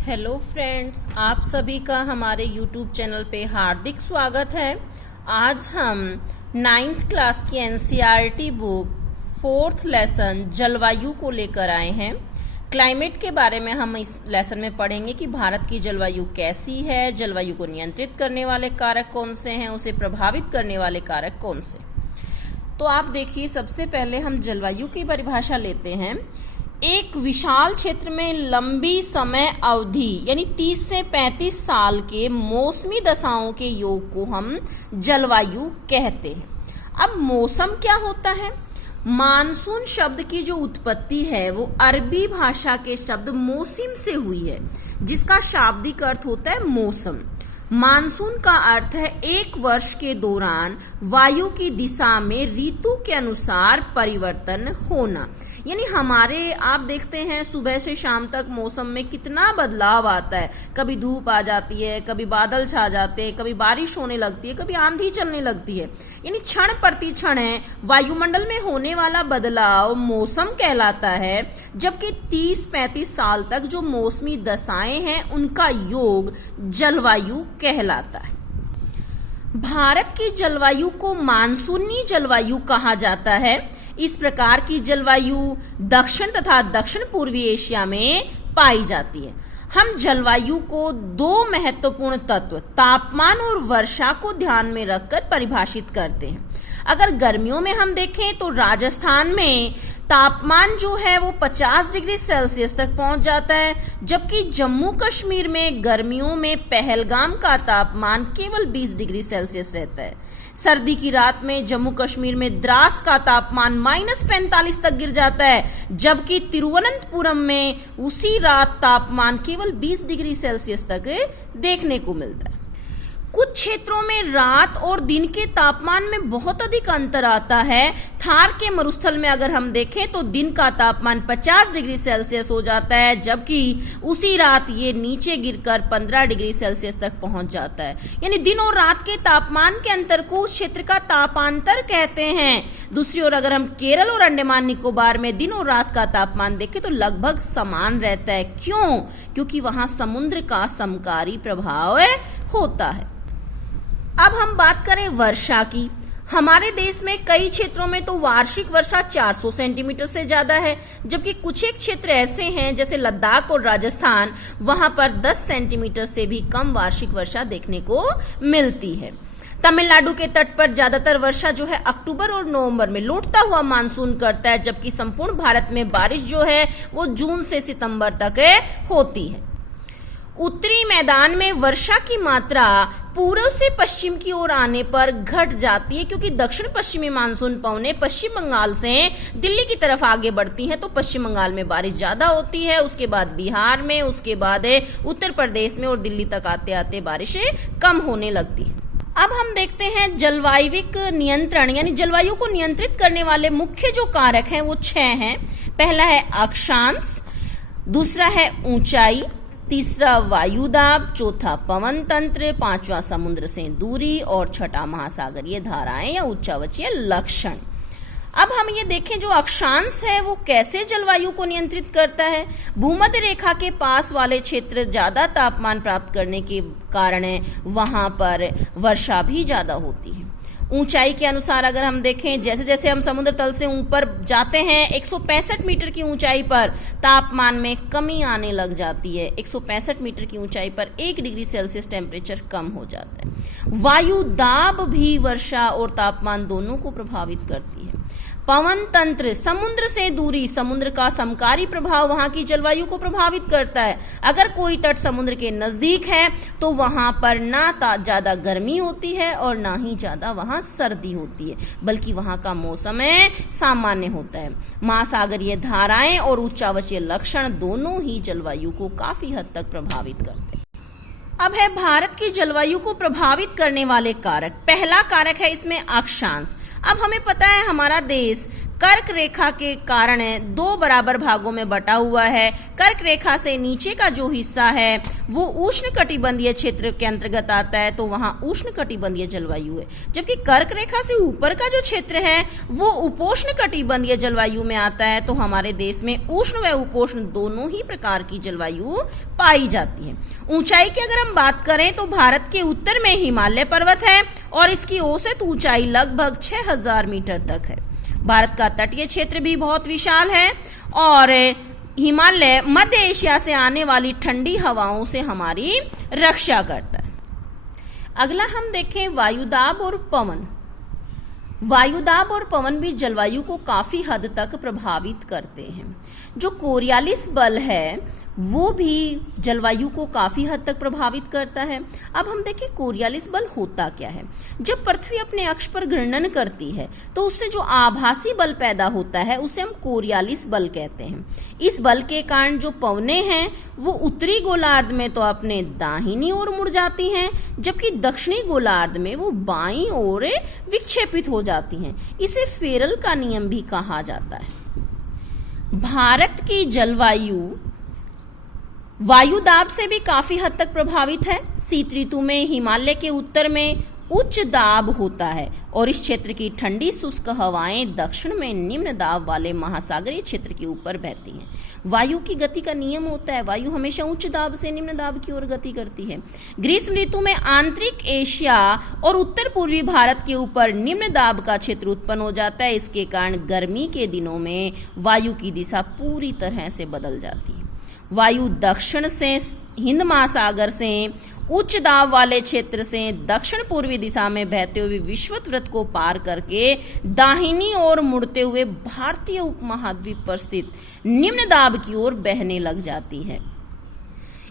Hello friends, आप सभी का हमारे YouTube चैनल पे हार्दिक स्वागत है। आज हम 9th क्लास की NCERT बुक 4th लेसन जलवायु को लेकर आए हैं। क्लाइमेट के बारे में हम इस लेसन में पढ़ेंगे कि भारत की जलवायु कैसी है, जलवायु को नियंत्रित करने वाले कारक कौन से हैं, उसे प्रभावित करने वाले कारक कौन से। तो आप देखिए, सबसे पहले हम जलवायु की परिभाषा लेते हैं। एक विशाल क्षेत्र में लंबी समय अवधि यानी 30 से 35 साल के मौसमी दशाओं के योग को हम जलवायु कहते हैं। अब मौसम क्या होता है? मानसून शब्द की जो उत्पत्ति है वो अरबी भाषा के शब्द मौसिम से हुई है, जिसका शाब्दिक अर्थ होता है मौसम। मानसून का अर्थ है एक वर्ष के दौरान वायु की दिशा में ऋतु के अनुसार परिवर्तन होना। यानी हमारे आप देखते हैं सुबह से शाम तक मौसम में कितना बदलाव आता है। कभी धूप आ जाती है, कभी बादल छा जाते हैं, कभी बारिश होने लगती है, कभी आंधी चलने लगती है। यानी क्षण प्रति क्षण वायुमंडल में होने वाला बदलाव मौसम कहलाता है। जबकि 30-35 साल तक जो मौसमी दशाएं हैं उनका योग जलवायु कहलाता है। भारत की जलवायु को मानसूनी जलवायु कहा जाता है। इस प्रकार की जलवायु दक्षिण तथा दक्षिण पूर्वी एशिया में पाई जाती है। हम जलवायु को दो महत्वपूर्ण तत्व तापमान और वर्षा को ध्यान में रखकर परिभाषित करते हैं। अगर गर्मियों में हम देखें तो राजस्थान में तापमान जो है वो 50 डिग्री सेल्सियस तक पहुंच जाता है, जबकि जम्मू कश्मीर में गर्मियों में पहलगाम का तापमान केवल 20 डिग्री सेल्सियस रहता है। सर्दी की रात में जम्मू कश्मीर में द्रास का तापमान -45 तक गिर जाता है, जबकि तिरुवनंतपुरम में उसी रात तापमान केवल 20 डिग्री सेल्सियस तक देखने को मिलता है। कुछ क्षेत्रों में रात और दिन के तापमान में बहुत अधिक अंतर आता है। थार के मरुस्थल में अगर हम देखें तो दिन का तापमान 50 डिग्री सेल्सियस हो जाता है, जबकि उसी रात ये नीचे गिरकर 15 डिग्री सेल्सियस तक पहुंच जाता है। यानी दिन और रात के तापमान के अंतर को उस क्षेत्र का तापांतर कहते हैं। दूसरी ओर अगर हम केरल और अंडमान निकोबार में दिन और रात का तापमान देखें तो लगभग समान रहता है। क्यों? क्योंकि वहां समुद्र का समकारी प्रभाव होता है। अब हम बात करें वर्षा की। हमारे देश में कई क्षेत्रों में तो वार्षिक वर्षा 400 सेंटीमीटर से ज्यादा है, जबकि कुछ एक क्षेत्र ऐसे हैं जैसे लद्दाख और राजस्थान, वहां पर 10 सेंटीमीटर से भी कम वार्षिक वर्षा देखने को मिलती है। तमिलनाडु के तट पर ज्यादातर वर्षा जो है अक्टूबर और नवंबर में लौटता हुआ मानसून करता है, जबकि संपूर्ण भारत में बारिश जो है वो जून से सितंबर तक होती है। उत्तरी मैदान में वर्षा की मात्रा पूर्व से पश्चिम की ओर आने पर घट जाती है, क्योंकि दक्षिण पश्चिमी मानसून पवनें पश्चिम बंगाल से दिल्ली की तरफ आगे बढ़ती हैं, तो पश्चिम बंगाल में बारिश ज्यादा होती है। उसके बाद बिहार में, उसके बाद उत्तर प्रदेश में और दिल्ली तक आते आते बारिशें कम होने लगती है। अब हम देखते हैं जलवायविक नियंत्रण, यानी जलवायु को नियंत्रित करने वाले मुख्य जो कारक हैं वो 6 हैं। पहला है अक्षांश, दूसरा है ऊंचाई, तीसरा वायुदाब, चौथा पवन तंत्र, पांचवा समुद्र से दूरी और छठा महासागरीय धाराएं या उच्चावचीय लक्षण। अब हम ये देखें जो अक्षांश है वो कैसे जलवायु को नियंत्रित करता है। भूमध्य रेखा के पास वाले क्षेत्र ज्यादा तापमान प्राप्त करने के कारण वहां पर वर्षा भी ज्यादा होती है। ऊंचाई के अनुसार अगर हम देखें, जैसे जैसे हम समुद्र तल से ऊपर जाते हैं 165 मीटर की ऊंचाई पर तापमान में कमी आने लग जाती है। 165 मीटर की ऊंचाई पर 1 डिग्री सेल्सियस टेम्परेचर कम हो जाता है। वायु दाब भी वर्षा और तापमान दोनों को प्रभावित करती है। पवन तंत्र, समुद्र से दूरी, समुद्र का समकारी प्रभाव वहां की जलवायु को प्रभावित करता है। अगर कोई तट समुद्र के नजदीक है तो वहां पर ना ज्यादा गर्मी होती है और ना ही ज्यादा वहां सर्दी होती है, बल्कि वहां का मौसम सामान्य होता है। महासागरीय धाराएं और उच्चावचीय लक्षण दोनों ही जलवायु को काफी हद तक प्रभावित करते हैं। अब है भारत की जलवायु को प्रभावित करने वाले कारक। पहला कारक है इसमें अक्षांश। अब हमें पता है हमारा देश कर्क रेखा के कारण दो बराबर भागों में बटा हुआ है। कर्क रेखा से नीचे का जो हिस्सा है वो उष्णकटिबंधीय क्षेत्र के अंतर्गत आता है, तो वहां उष्णकटिबंधीय जलवायु है, जबकि कर्क रेखा से ऊपर का जो क्षेत्र है वो उपोष्णकटिबंधीय जलवायु में आता है। तो हमारे देश में उष्ण व उपोष्ण दोनों ही प्रकार की जलवायु पाई जाती है। ऊंचाई की अगर हम बात करें तो भारत के उत्तर में हिमालय पर्वत है और इसकी औसत ऊंचाई लगभग 6000 मीटर तक है। भारत का तटीय क्षेत्र भी बहुत विशाल है और हिमालय मध्य एशिया से आने वाली ठंडी हवाओं से हमारी रक्षा करता है। अगला हम देखें वायुदाब और पवन। वायुदाब और पवन भी जलवायु को काफी हद तक प्रभावित करते हैं। जो कोरियालिस बल है वो भी जलवायु को काफी हद तक प्रभावित करता है। अब हम देखें कोरियालिस बल होता क्या है। जब पृथ्वी अपने अक्ष पर घूर्णन करती है तो उससे जो आभासी बल पैदा होता है उसे हम कोरियालिस बल कहते हैं। इस बल के कारण जो पवनें हैं वो उत्तरी गोलार्ध में तो अपने दाहिनी ओर मुड़ जाती हैं, जबकि दक्षिणी गोलार्ध में वो बाईं ओर विक्षेपित हो जाती हैं। इसे फेरल का नियम भी कहा जाता है। भारत की जलवायु वायुदाब से भी काफी हद तक प्रभावित है। शीत ऋतु में हिमालय के उत्तर में उच्च दाब होता है और इस क्षेत्र की ठंडी शुष्क हवाएं दक्षिण में निम्न दाब वाले महासागरीय क्षेत्र के ऊपर बहती हैं। वायु की गति का नियम होता है, वायु हमेशा उच्च दाब से निम्न दाब की ओर गति करती है। ग्रीष्म ऋतु में आंतरिक एशिया और उत्तर पूर्वी भारत के ऊपर निम्न दाब का क्षेत्र उत्पन्न हो जाता है। इसके कारण गर्मी के दिनों में वायु की दिशा पूरी तरह से बदल जाती है। वायु दक्षिण से हिंद महासागर से उच्च दाब वाले क्षेत्र से दक्षिण पूर्वी दिशा में बहते हुए विषुवत वृत्त को पार करके दाहिनी ओर मुड़ते हुए भारतीय उपमहाद्वीप पर स्थित निम्न दाब की ओर बहने लग जाती है।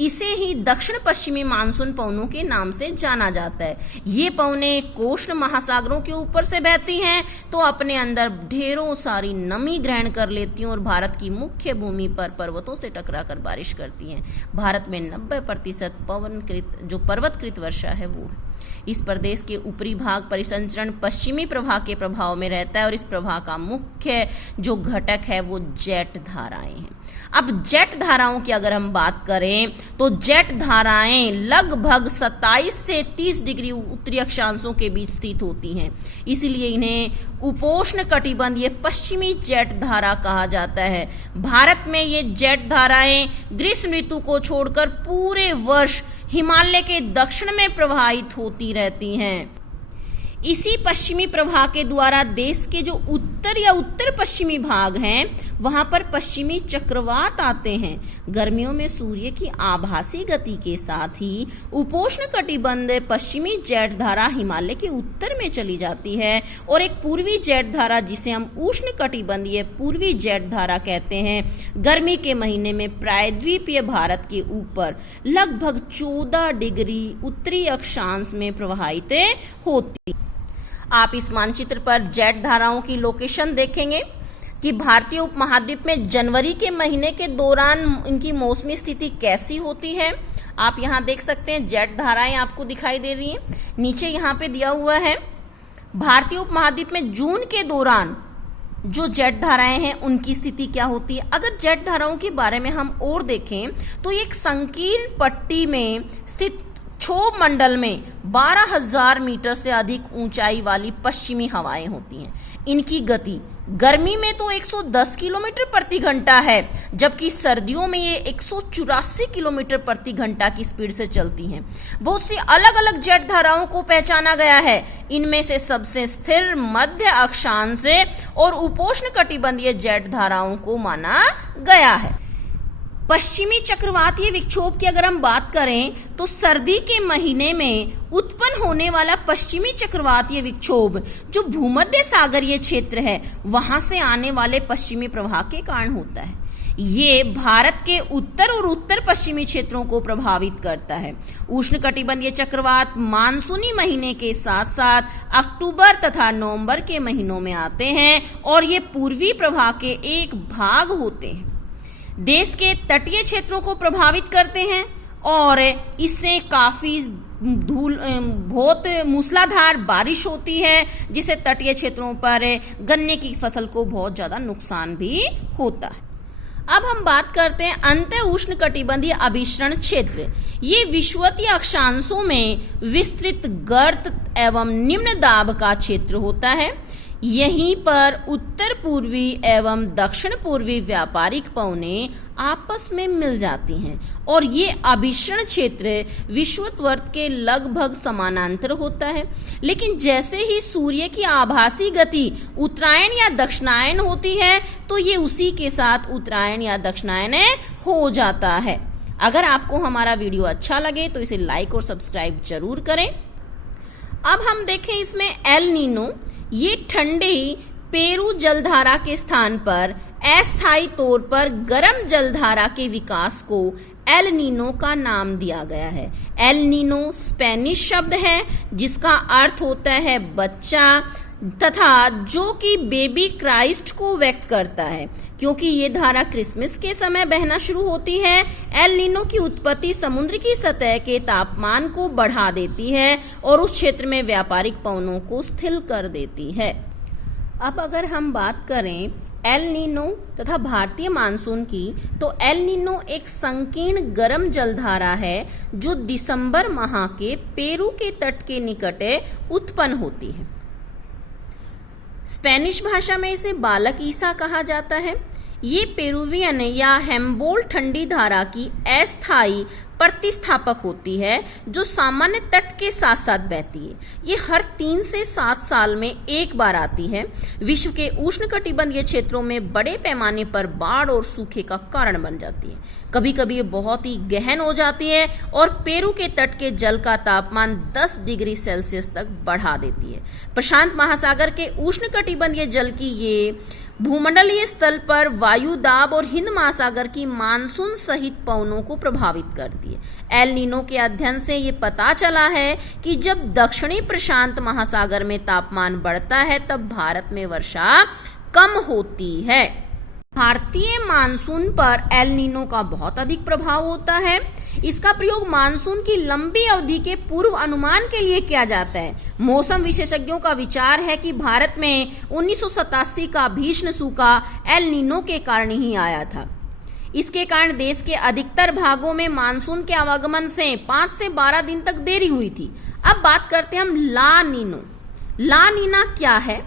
इसे ही दक्षिण पश्चिमी मानसून पवनों के नाम से जाना जाता है। ये पवनें कोष्ण महासागरों के ऊपर से बहती हैं तो अपने अंदर ढेरों सारी नमी ग्रहण कर लेती हैं और भारत की मुख्य भूमि पर पर्वतों से टकराकर बारिश करती हैं। भारत में 90% जो पर्वतकृत वर्षा है वो है। इस प्रदेश के ऊपरी भाग परिसंचरण पश्चिमी प्रवाह के प्रभाव में रहता है और इस प्रवाह का मुख्य जो घटक है वो जेट धाराएं हैं। अब जेट धाराओं की अगर हम बात करें तो जेट धाराएं लगभग 27 से 30 डिग्री उत्तरी अक्षांशों के बीच स्थित होती हैं, इसलिए इन्हें उपोष्ण कटिबंधीय पश्चिमी जेट धारा कहा जाता है। भारत में ये जेट धाराएं ग्रीष्म ऋतु को छोड़कर पूरे वर्ष हिमालय के दक्षिण में प्रवाहित होती रहती हैं। इसी पश्चिमी प्रवाह के द्वारा देश के जो उत्तर या उत्तर पश्चिमी भाग हैं वहां पर पश्चिमी चक्रवात आते हैं। गर्मियों में सूर्य की आभासी गति के साथ ही उपोष्ण कटिबंध पश्चिमी जेट धारा हिमालय के उत्तर में चली जाती है और एक पूर्वी जेट धारा जिसे हम उष्ण कटिबंधीय पूर्वी जेट धारा कहते हैं गर्मी के महीने में प्रायद्वीपीय भारत के ऊपर लगभग 14 डिग्री उत्तरी अक्षांश में प्रवाहित होती। आप इस मानचित्र पर जेट धाराओं की लोकेशन देखेंगे कि भारतीय उपमहाद्वीप में जनवरी के महीने के दौरान इनकी मौसमी स्थिति कैसी होती है। आप यहाँ देख सकते हैं जेट धाराएं आपको दिखाई दे रही हैं। नीचे यहाँ पे दिया हुआ है भारतीय उपमहाद्वीप में जून के दौरान जो जेट धाराएं हैं उनकी स्थिति क्या होती है। अगर जेट धाराओं के बारे में हम और देखें तो एक संकीर्ण पट्टी में स्थित क्षोभ मंडल में 12,000 मीटर से अधिक ऊंचाई वाली पश्चिमी हवाएं होती हैं। इनकी गति गर्मी में तो 110 किलोमीटर प्रति घंटा है, जबकि सर्दियों में ये 184 किलोमीटर प्रति घंटा की स्पीड से चलती हैं। बहुत सी अलग अलग जेट धाराओं को पहचाना गया है। इनमें से सबसे स्थिर मध्य अक्षांश और उपोष्ण कटिबंधीय जेट धाराओं को माना गया है। पश्चिमी चक्रवातीय विक्षोभ की अगर हम बात करें तो सर्दी के महीने में उत्पन्न होने वाला पश्चिमी चक्रवातीय विक्षोभ जो भूमध्य सागरीय क्षेत्र है वहां से आने वाले पश्चिमी प्रवाह के कारण होता है। ये भारत के उत्तर और उत्तर पश्चिमी क्षेत्रों को प्रभावित करता है। उष्णकटिबंधीय चक्रवात मानसूनी महीने के साथ साथ अक्टूबर तथा नवंबर के महीनों में आते हैं और ये पूर्वी प्रवाह के एक भाग होते हैं। देश के तटीय क्षेत्रों को प्रभावित करते हैं और इससे काफ़ी बहुत मूसलाधार बारिश होती है, जिससे तटीय क्षेत्रों पर गन्ने की फसल को बहुत ज़्यादा नुकसान भी होता है। अब हम बात करते हैं अंत्य उष्णकटिबंधीय अभिसरण क्षेत्र। ये विषुवतीय अक्षांशों में विस्तृत गर्त एवं निम्न दाब का क्षेत्र होता है। यहीं पर उत्तर पूर्वी एवं दक्षिण पूर्वी व्यापारिक पवनें आपस में मिल जाती हैं और ये अभिसरण क्षेत्र विषुवत के लगभग समानांतर होता है। लेकिन जैसे ही सूर्य की आभासी गति उत्तरायण या दक्षिणायन होती है तो ये उसी के साथ उत्तरायण या दक्षिणायन हो जाता है। अगर आपको हमारा वीडियो अच्छा लगे तो इसे लाइक और सब्सक्राइब जरूर करें। अब हम देखें इसमें एल नीनो। ये ठंडे पेरू जलधारा के स्थान पर अस्थायी तौर पर गर्म जलधारा के विकास को एल नीनो का नाम दिया गया है। एल नीनो स्पेनिश शब्द है जिसका अर्थ होता है बच्चा तथा जो कि बेबी क्राइस्ट को व्यक्त करता है। क्योंकि ये धारा क्रिसमस के समय बहना शुरू होती है, एल नीनो की उत्पत्ति समुद्र की सतह के तापमान को बढ़ा देती है और उस क्षेत्र में व्यापारिक पवनों को स्थिर कर देती है। अब अगर हम बात करें एल नीनो तथा भारतीय मानसून की, तो एल नीनो एक संकीर्ण गर्म जलधारा है जो दिसंबर माह के पेरू के तट के निकट उत्पन्न होती है। स्पेनिश भाषा में इसे बालक ईसा कहा जाता है। ये पेरुवियन या हेम्बोल्ट ठंडी धारा की अस्थायी प्रतिस्थापक होती है जो सामान्य तट के साथ साथ बहती है। ये हर 3 से 7 साल में एक बार आती है। विश्व के उष्णकटिबंधीय क्षेत्रों में बड़े पैमाने पर बाढ़ और सूखे का कारण बन जाती है। कभी कभी ये बहुत ही गहन हो जाती है और पेरू के तट के जल का तापमान 10 डिग्री सेल्सियस तक बढ़ा देती है। प्रशांत महासागर के उष्णकटिबंधीय जल की ये भूमंडलीय स्तर पर वायु दाब और हिंद महासागर की मानसून सहित पवनों को प्रभावित करती है। एल नीनो के अध्ययन से ये पता चला है कि जब दक्षिणी प्रशांत महासागर में तापमान बढ़ता है तब भारत में वर्षा कम होती है। भारतीय मानसून पर एल नीनो का बहुत अधिक प्रभाव होता है। इसका प्रयोग मानसून की लंबी अवधि के पूर्व अनुमान के लिए किया जाता है। मौसम विशेषज्ञों का विचार है कि भारत में 1987 का भीषण सूखा एल नीनो के कारण ही आया था। इसके कारण देश के अधिकतर भागों में मानसून के आवागमन से 5 से 12 दिन तक देरी हुई थी। अब बात करते हैं हम ला नीनो। ला नीना क्या है?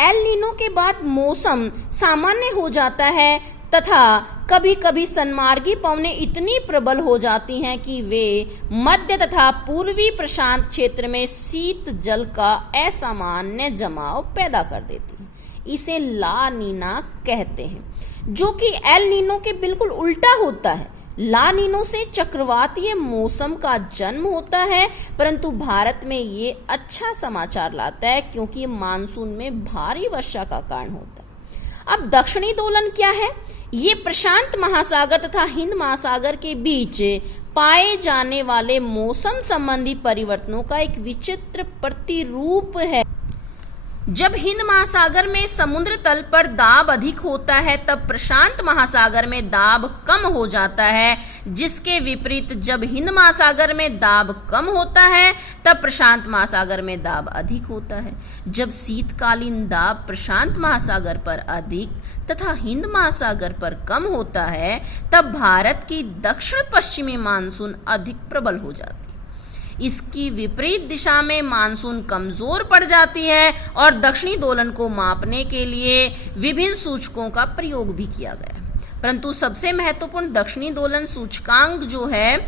एल नीनो के बाद मौसम सामान्य हो जाता है तथा कभी कभी सन्मार्गी पवनें इतनी प्रबल हो जाती हैं कि वे मध्य तथा पूर्वी प्रशांत क्षेत्र में शीत जल का असामान्य जमाव पैदा कर देती है। इसे ला नीना कहते हैं, जो कि एल नीनो के बिल्कुल उल्टा होता है। ला नीनो से चक्रवातीय मौसम का जन्म होता है, परंतु भारत में ये अच्छा समाचार लाता है क्योंकि मानसून में भारी वर्षा का कारण होता है। अब दक्षिणी दोलन क्या है? ये प्रशांत महासागर तथा हिंद महासागर के बीच पाए जाने वाले मौसम संबंधी परिवर्तनों का एक विचित्र प्रतिरूप है। जब हिंद महासागर में समुद्र तल पर दाब अधिक होता है तब प्रशांत महासागर में दाब कम हो जाता है, जिसके विपरीत जब हिंद महासागर में दाब कम होता है तब प्रशांत महासागर में दाब अधिक होता है। जब शीतकालीन दाब प्रशांत महासागर पर अधिक तथा हिंद महासागर पर कम होता है तब भारत की दक्षिण पश्चिमी मानसून अधिक प्रबल हो जाती है। इसकी विपरीत दिशा में मानसून कमजोर पड़ जाती है और दक्षिणी दोलन को मापने के लिए विभिन्न सूचकों का प्रयोग भी किया गया है। परंतु सबसे महत्वपूर्ण दक्षिणी दोलन सूचकांक जो है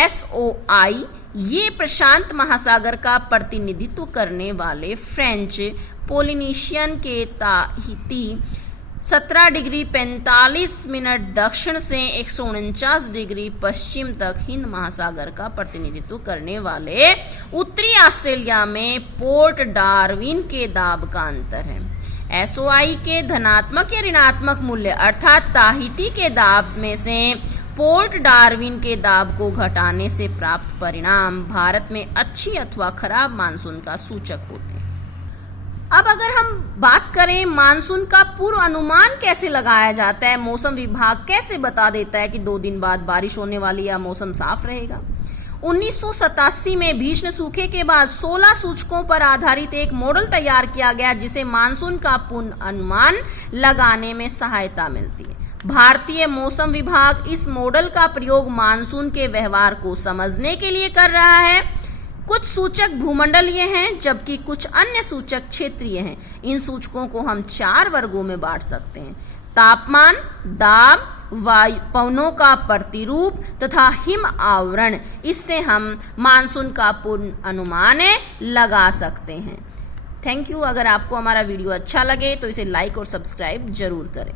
SOI, ये प्रशांत महासागर का प्रतिनिधित्व करने वाले फ्रेंच पोलिनेशियन के ताहिती 17 डिग्री 45 मिनट दक्षिण से 149 डिग्री पश्चिम तक हिंद महासागर का प्रतिनिधित्व करने वाले उत्तरी ऑस्ट्रेलिया में पोर्ट डार्विन के दाब का अंतर है। SOI के धनात्मक या ऋणात्मक मूल्य अर्थात ताहिती के दाब में से पोर्ट डार्विन के दाब को घटाने से प्राप्त परिणाम भारत में अच्छी अथवा खराब मानसून का सूचक होते हैं। अब अगर हम बात करें मानसून का पूर्व अनुमान कैसे लगाया जाता है, मौसम विभाग कैसे बता देता है कि 2 दिन बाद बारिश होने वाली या मौसम साफ रहेगा। 1987 में भीषण सूखे के बाद 16 सूचकों पर आधारित एक मॉडल तैयार किया गया जिसे मानसून का पूर्ण अनुमान लगाने में सहायता मिलती है। भारतीय मौसम विभाग इस मॉडल का प्रयोग मानसून के व्यवहार को समझने के लिए कर रहा है। कुछ सूचक भूमंडलीय हैं जबकि कुछ अन्य सूचक क्षेत्रीय हैं। इन सूचकों को हम 4 वर्गों में बांट सकते हैं: तापमान, दाब, वायु पवनों का प्रतिरूप तथा हिम आवरण। इससे हम मानसून का पूर्ण अनुमान लगा सकते हैं। Thank you. अगर आपको हमारा वीडियो अच्छा लगे तो इसे लाइक और सब्सक्राइब जरूर करें।